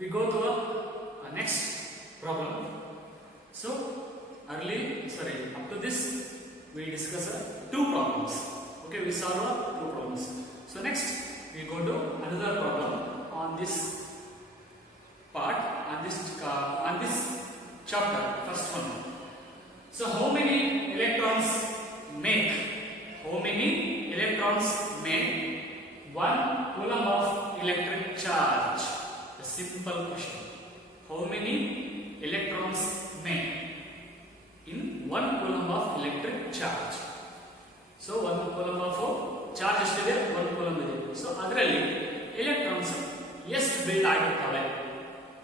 we go to a next problem. So up to this we discuss two problems. Okay, we solve two problems. So next we go to another problem on this part, on this chapter, first one. So how many electrons make 1 coulomb of electric charge? A simple question. How many electrons make in 1 coulomb of electric charge? So 1 coulomb of charge ಎಷ್ಟಿದೆ? 1 coulomb ಇದೆ. So ಅದರಲ್ಲಿ electrons ಎಷ್ಟು build ಆಗಿರ್ತವೆ?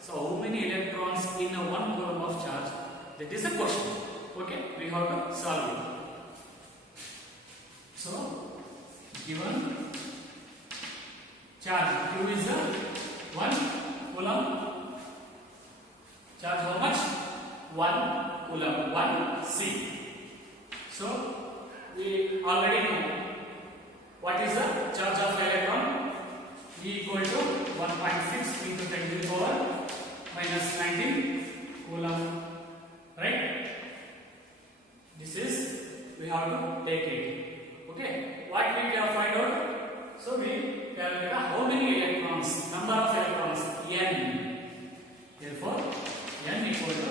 So how many electrons in a 1 coulomb of charge? That is a question. Okay, we have to solve it. So given charge Q is a 1 coulomb. Charge how much? 1 coulomb, 1 C. So we already know what is the charge of electron. E equal to 1.6 into 10 to the power minus 19 coulomb. Right? This is, we have to take it. Okay? What we can find out? So we calculate how many electrons, number of electrons, n. Therefore, n equal to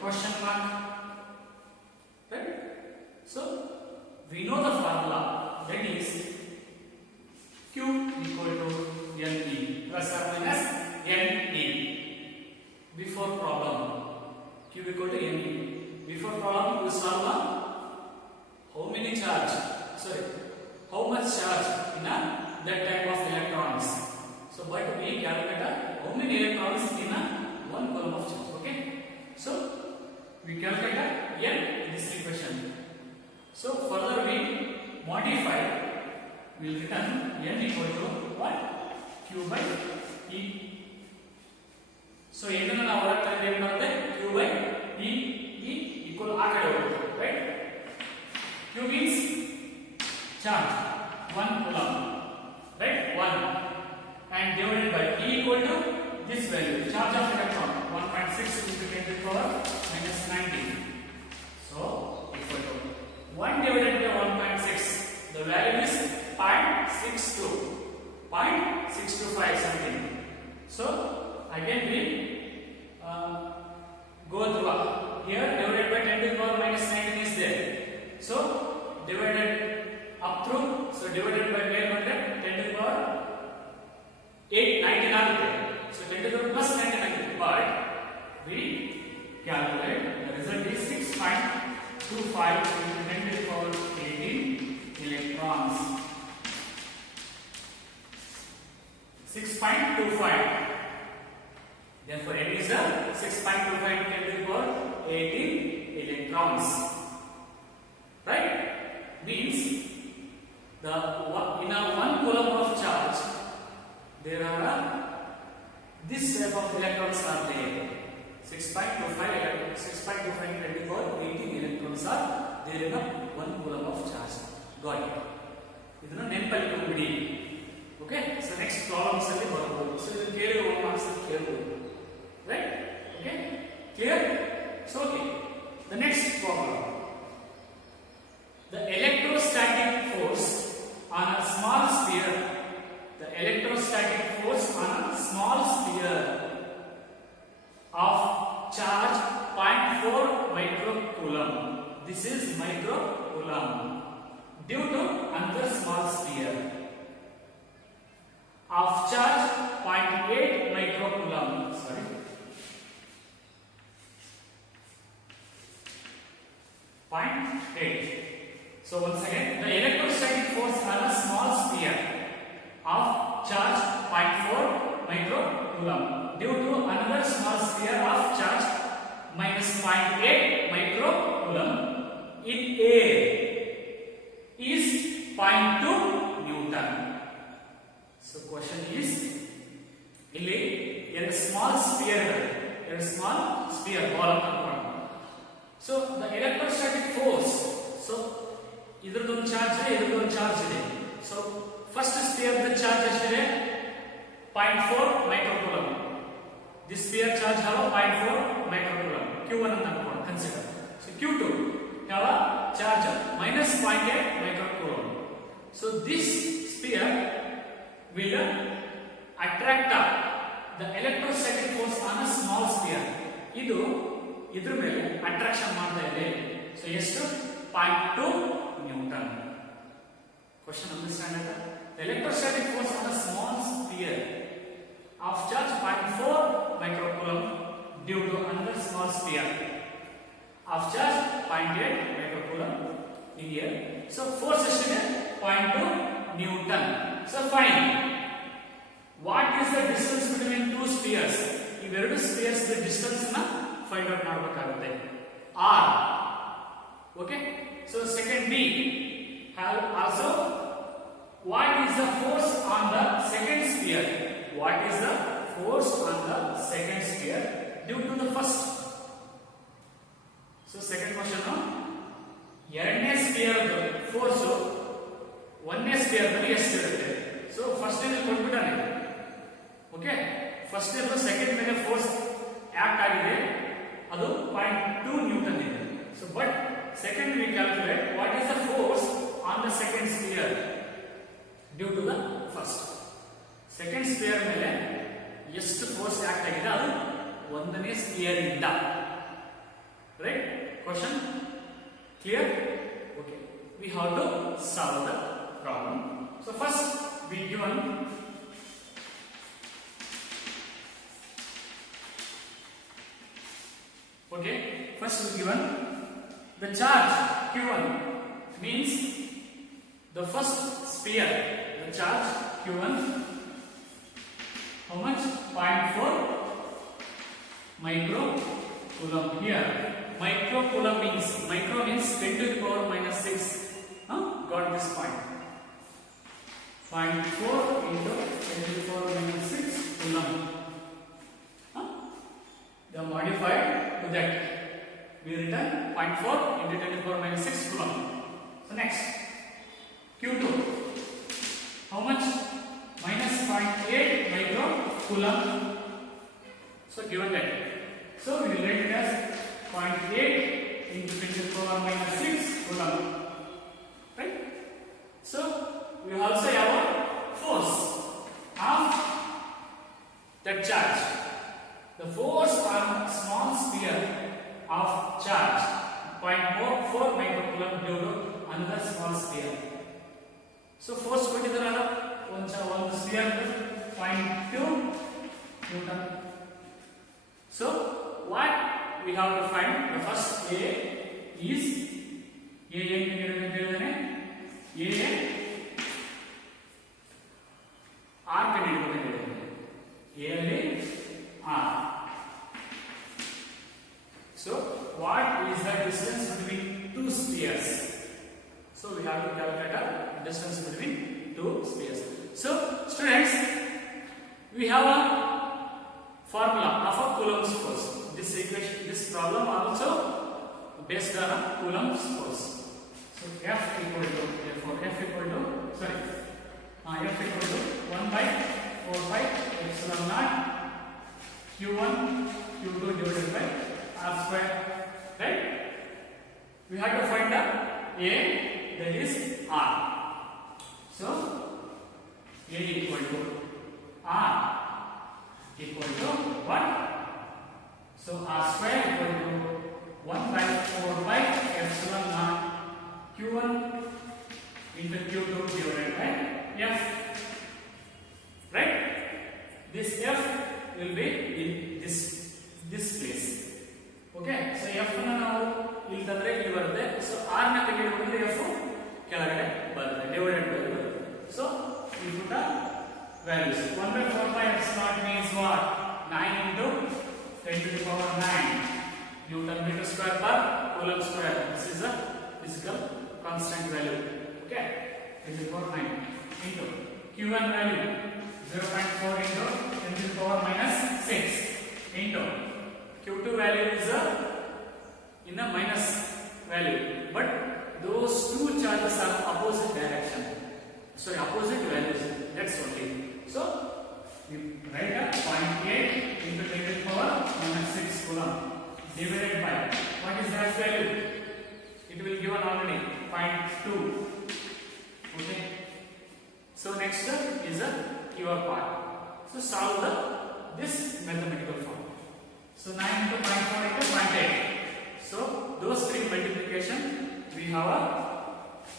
question mark. Right? So we know the formula, that is Q equal to Ne plus or minus Ne. Before problem, Q equal to Ne. Before problem, we solve how many charge, how much charge in that type of electrons. So but we calculate how many electrons in a 1 coulomb of charge. Okay, so we calculate n in this equation. So further we modify, we will return n equal to what? Q by E. So ಇದನ್ನ ನಾವು ಹೊರಗೆ ಏನು ಮಾಡುತ್ತೆ? Q by E equal ಆ ಕಡೆ ಹೋಗುತ್ತೆ, right? Q means charge 1 coulomb, right? 1 and divided by E equal to this value, charge of electron 1.6 into 10 to the power minus 19. So equal to 1 divided by 1.6, the value is 0.62, 0.625 something. So again we go through here, divided by 10 to the power minus 19 is there. So divided up through, so divided by 10 to the power 19 ಆಗುತ್ತೆ. So 10 to the power plus 19 ಆಗುತ್ತೆ. But we calculate the result is 6.25 into 10 to the power 18 electrons. 6.25. Therefore, it is a 6.25 into 10 to the power 18 electrons. Right? Means the in a 1 coulomb of charge, there are this type of electrons are there. 6.25 into 10 to the power 18 electrons are there in a 1 coulomb of charge. Got it? ಇದನ್ನ ನೆನಪಲ್ಲಿ ಇಟ್ಕೊಂಡ್ಬಿಡಿ. Okay? So next problems ಅಲ್ಲಿ ಬರಬಹುದು. So ಇದು ಕೇಳಿರೋ marks ಕೇಳಬಹುದು. Right? Okay? Clear? So okay. The next problem. The electrostatic force on a small sphere. The electrostatic force on a small sphere of charge 0.4 microcoulomb. This is microcoulomb. Due to another small sphere of charge 0.8 microcoulomb. Sorry. 0.8. So once again, the electrostatic force on a small sphere of charge 0.4 microcoulomb due to another small sphere of charge minus 0.8 microcoulomb in air is 0.2 Newton. So question is, ಇಲ್ಲಿ ಎರಡು small sphere ball ಅನ್ಕೊಂಡು. So the electrostatic force, so ಇದರದೊಂದು charge ಇದೆ, ಇದರದೊಂದು charge ಇದೆ. So first sphere the charge ಎಷ್ಟಿದೆ? 0.4 microcoulomb. 0.8 microcoulomb. So this sphere will attract the electrostatic force on a small sphere. ಇದು ಇದ್ರ ಮೇಲೆ ಅಟ್ರಾಕ್ಷನ್ ಮಾಡ್ತಾ ಇದೆ. So ಎಷ್ಟು 0.2 Newton. Question understand? The electrostatic force on a small sphere of charge 0.4 microcoulomb due to another small sphere of charge 0.8 microcoulomb in here. So force is 0.2 Newton. So find what is the distance between two spheres. ಇವೆರಡು spheres the distance na find out ಮಾಡಬೇಕಾಗುತ್ತೆ. R. Okay. So second B. Also, what is the force on the second sphere? What is the force on the second sphere due to the first? So second question no. ಎರಡನೇ sphere force ಒಂದನೇ sphere ನಲ್ಲಿ ಎಷ್ಟಿರುತ್ತೆ? So first ನೇ ಕೊಟ್ಬಿಟ್ಟಾನೆ. Okay, first ನೇ second ಮೇಲೆ force act ಆಗಿದೆ, ಅದು 0.2 ನ್ಯೂಟನ್ ಇದೆ. So but second we calculate what is the force on the second sphere due to the first. Second sphere ಮೇಲೆ ಎಷ್ಟು ಫೋರ್ಸ್ ಆಕ್ಟ್ ಆಗಿದೆ ಅದು ಒಂದನೇ ಸ್ಪಿಯರ್ ಇಂದ. Right? Question clear? Okay, we have to solve the problem. So first we given the charge Q1 means the first sphere, the charge Q1 how much? 0.4 microcoulomb. Here microcoulomb means, micro means 10 to the power minus 6. Got this point. 0.4 into 10 to the power minus 6 coulomb. They are modified to that. We return 0.4 into 10 to the power minus 6 coulomb. So next, Q2. How much? Minus 0.8 microcoulomb. So given that. So we will write it as 0.8 into 10 to the power minus 6 coulomb. Right? So we also have a force of that charge. The force on small sphere of charge 0.4 microcoulomb due to another small sphere. So force ಕೊಟ್ಟಿದ್ದಾರಲ್ಲ ಒಂದು sphere 0.2 Newton. So what we have to find? The first A is A R R. So what is the distance between two spheres? So we have to calculate the distance between two spheres. So students, we have a formula of a Coulomb's force. This equation, this problem also based on Coulomb's force. So F equal to 1 by 4 pi epsilon naught Q1 Q2 divided by R square. Right? We have to find the A, that is R. So A equal to R equal to what? So R square equal to 1 by 4 by epsilon naught Q1 into Q2 divided by F. Right? This F will be in this place. Okay? So F na ನಾವು ಇಲ್ಲಿ ತಂದ್ರೆ ಇಲ್ಲಿ ಬರುತ್ತೆ. So R ನ ತೆಗೆದುಕೊಂಡ್ರೆ F ಕೆಳಗಡೆ ಬರುತ್ತೆ, divided by ಬರುತ್ತೆ. So we put the values. 1 by 4 by epsilon means what? 9 into 10 to the power 9 Newton meter square per Coulomb square. This is a physical constant value. Okay? 10 to the power 9 into Q1 value 0.4 into 10 to the power minus 6 into Q2 value is in a minus value, but those two charges are opposite direction. Sorry, opposite values. That's only. So we write a 0.8 into 10 to the power minus 6 coulomb divided by what is that value? It will given already 0.2. Okay. So next is your part. So solve this mathematical form. So 9 into 0.4 into 0.8. So those three multiplication we have a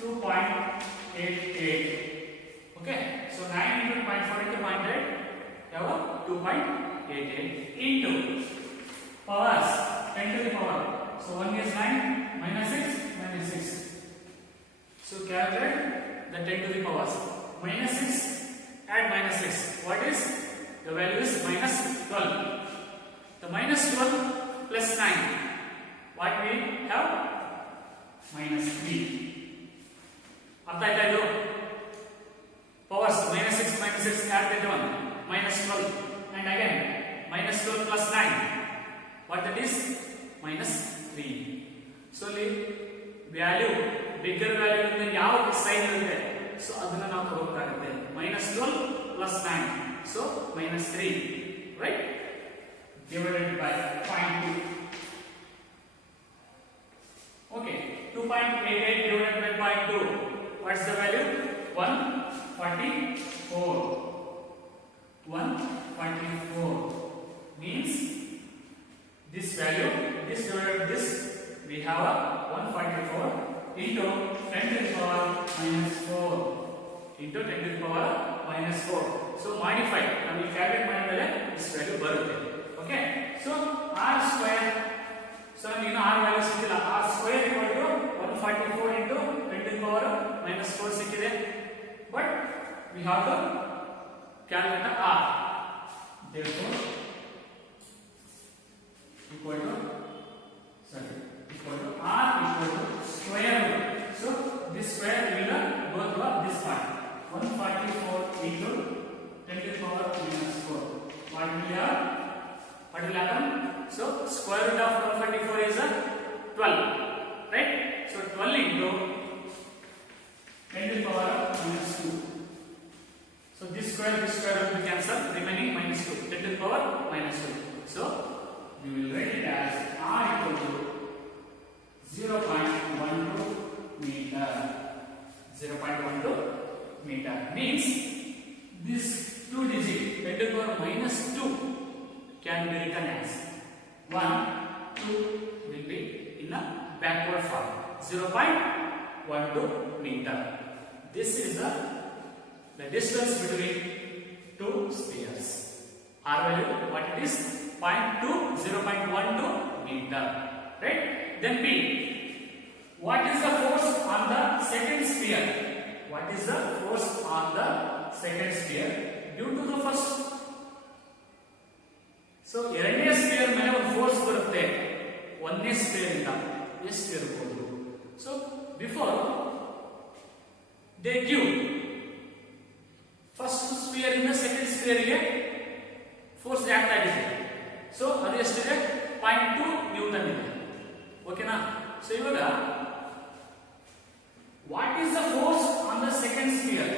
2.88. Okay. So 9 into 0.4 into 0.8 we have a 2.88 into powers 10 to the power. So 1 is 9 minus 6 minus 6. So calculate the 10 to the powers. Minus 6 add minus 6. What is the value is minus 12. The minus 12 plus 9. What we have? Minus 3. After that, powers minus 6 add that one. Minus 12 and again minus 12 plus 9. What that is? Minus 3. So value bigger value than ಯಾವ sign ಇರುತ್ತೆ. So ಅದನ್ನ ನಾವು ತಗೋಬೇಕಾಗುತ್ತೆ. Minus 12 plus 9. So minus 3. Right? Divided by 0.2. Okay. 2.88 divided by 0.2. What's the value? 144. 144 means this value, this divided by this, we have a 144 into 10 to the power minus 4 into 10 to the power minus 4. So modify, now we calculate ಮಾಡಿದರೆ this value ಬರುತ್ತೆ. Okay. So r square, so ನೀನು r value ಸಿಕ್ಕಿಲ್ಲ, r square equal to 144 into 10 to the power minus 4 ಸಿಕ್ಕಿದೆ. But we have to calculate the r. Therefore equal to r equal to square root. So this square will go to this part. 144 into 10 to the power minus 4. What will happen? So square root of 144 is 12. Right? So 12 into 10 to the power minus 2. So this square will be cancelled, remaining minus 2. 10 to the power minus 2. So we will write it as r equal to 0.12 meter. 0.12 meter means this 2 digit 10 to the power minus 2 can be written as 1, 2 will be in a backward form. 0.12 meter. This is the distance between two spheres. R value, what it is? 0.12 meter. Right? Then B. What is the force on the second sphere? What is the force on the second sphere due to the first? So, ಎರಡನೇ sphere ಮೇಲೆ ಒಂದು force ಬರುತ್ತೆ. ಒಂದನೇ sphere ಇಂದ ಎಷ್ಟು ಇರಬಹುದು? So, before they give first sphere ಇಂದ second sphere ಗೆ force react ಆಗಿದೆ. So, ಅದು ಎಷ್ಟಿದೆ? 0.2 ನ್ಯೂಟನ್ ಇದೆ. ಓಕೆನಾ? So, ಇವಾಗ what is the force on the second sphere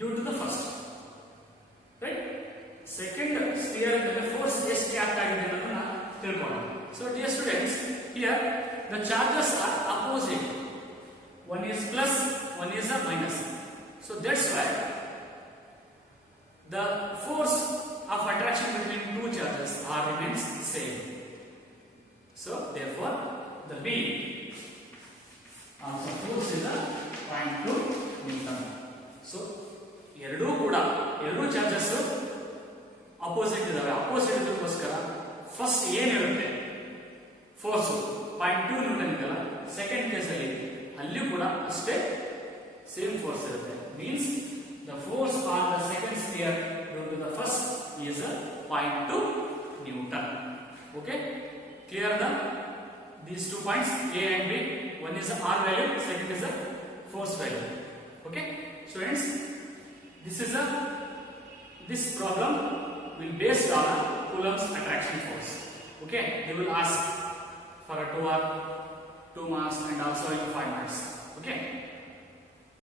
due to the first? Right? Second sphere ಮೇಲೆ force ಎಷ್ಟು react ಆಗಿದೆ ಅನ್ನೋದನ್ನ ತಿಳ್ಕೊಳ್ಳೋಣ. So, dear students, here the charges are opposite. One is plus, one is a minus. So, that's why the force of attraction between two charges remains same. So, therefore, the B of the force is 0.2 Newton. So, ಎರಡು charges opposite ಇದಾವೆ. Opposite ಇದಕ್ಕೋಸ್ಕರ first ಏನಿರುತ್ತೆ force 0.2 Newton ಇದೆಯಲ್ಲ, second case ಅಲ್ಲಿ ಕೂಡ ಅಷ್ಟೇ same force ಇರುತ್ತೆ. Means the force on the second sphere due to the first is 0.2 Newton. Okay, clear these 2 points A and B. One is the R value, second is the force value. Okay, students, this problem will based on Coulomb's attraction force. Okay, they will ask for a 2 marks and also 5 marks. Okay.